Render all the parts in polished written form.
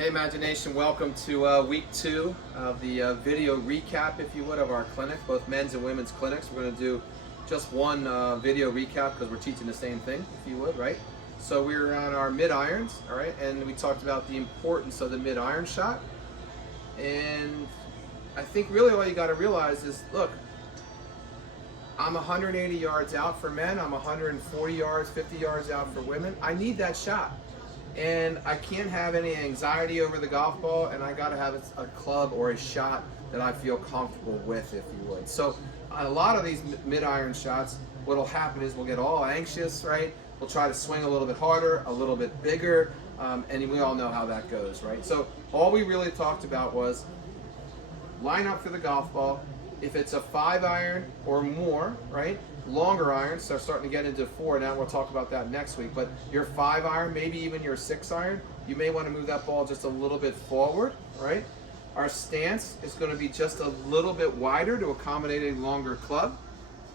Hey Imagination, welcome to week 2 of the video recap, if you would, of our clinic, both men's and women's clinics. We're going to do just one video recap because we're teaching the same thing, if you would, right? So we're on our mid-irons, all right, and we talked about the importance of the mid-iron shot. And I think really all you got to realize is, look, I'm 180 yards out for men, I'm 140 yards, 50 yards out for women. I need that shot. And I can't have any anxiety over the golf ball, and I gotta have a club or a shot that I feel comfortable with, if you would. So on a lot of these mid-iron shots, what'll happen is we'll get all anxious, right? We'll try to swing a little bit harder, a little bit bigger, and we all know how that goes, right? So all we really talked about was line up for the golf ball. If it's a 5-iron or more, right? Longer irons, so starting to get into 4 now. We'll talk about that next week. But your 5-iron, maybe even your 6-iron, you may want to move that ball just a little bit forward, right? Our stance is going to be just a little bit wider to accommodate a longer club.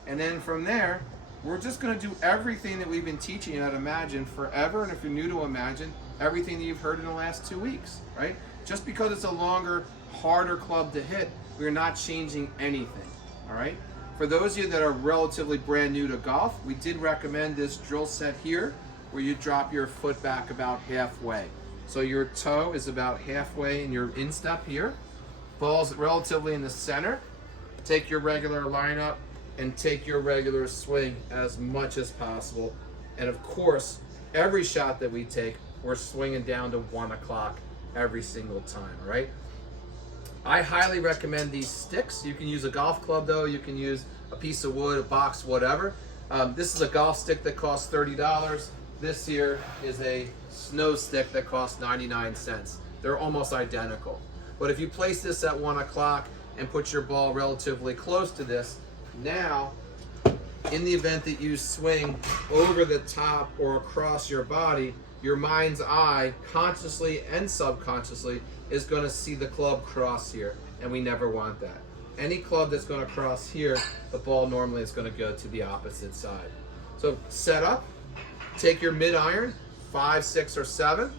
And then from there, we're just going to do everything that we've been teaching you at Imagen forever. And if you're new to Imagen, everything that you've heard in the last 2 weeks, right? Just because it's a longer, harder club to hit, we're not changing anything, all right? For those of you that are relatively brand new to golf, we did recommend this drill set here, where you drop your foot back about halfway. So your toe is about halfway in your instep here. Ball's relatively in the center. Take your regular lineup and take your regular swing as much as possible. And of course, every shot that we take, we're swinging down to 1 o'clock every single time, all right? I highly recommend these sticks. You can use a golf club though, you can use a piece of wood, a box, whatever. This is a golf stick that costs $30. This here is a snow stick that costs 99 cents. They're almost identical. But if you place this at 1 o'clock and put your ball relatively close to this, now, in the event that you swing over the top or across your body, your mind's eye, consciously and subconsciously, is going to see the club cross here, and we never want that. Any club that's going to cross here, the ball normally is going to go to the opposite side. So set up, take your mid-iron, 5, 6, or 7.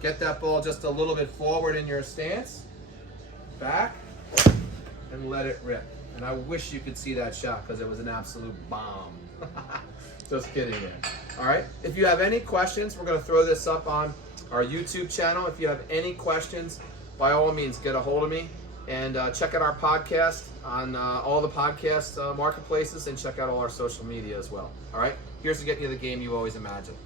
Get that ball just a little bit forward in your stance, back, and let it rip. And I wish you could see that shot because it was an absolute bomb. Just kidding there. All right, if you have any questions, we're going to throw this up on our YouTube channel. If you have any questions, by all means, get a hold of me. And check out our podcast on all the podcast marketplaces, and check out all our social media as well. All right, here's to getting you the game you always imagined.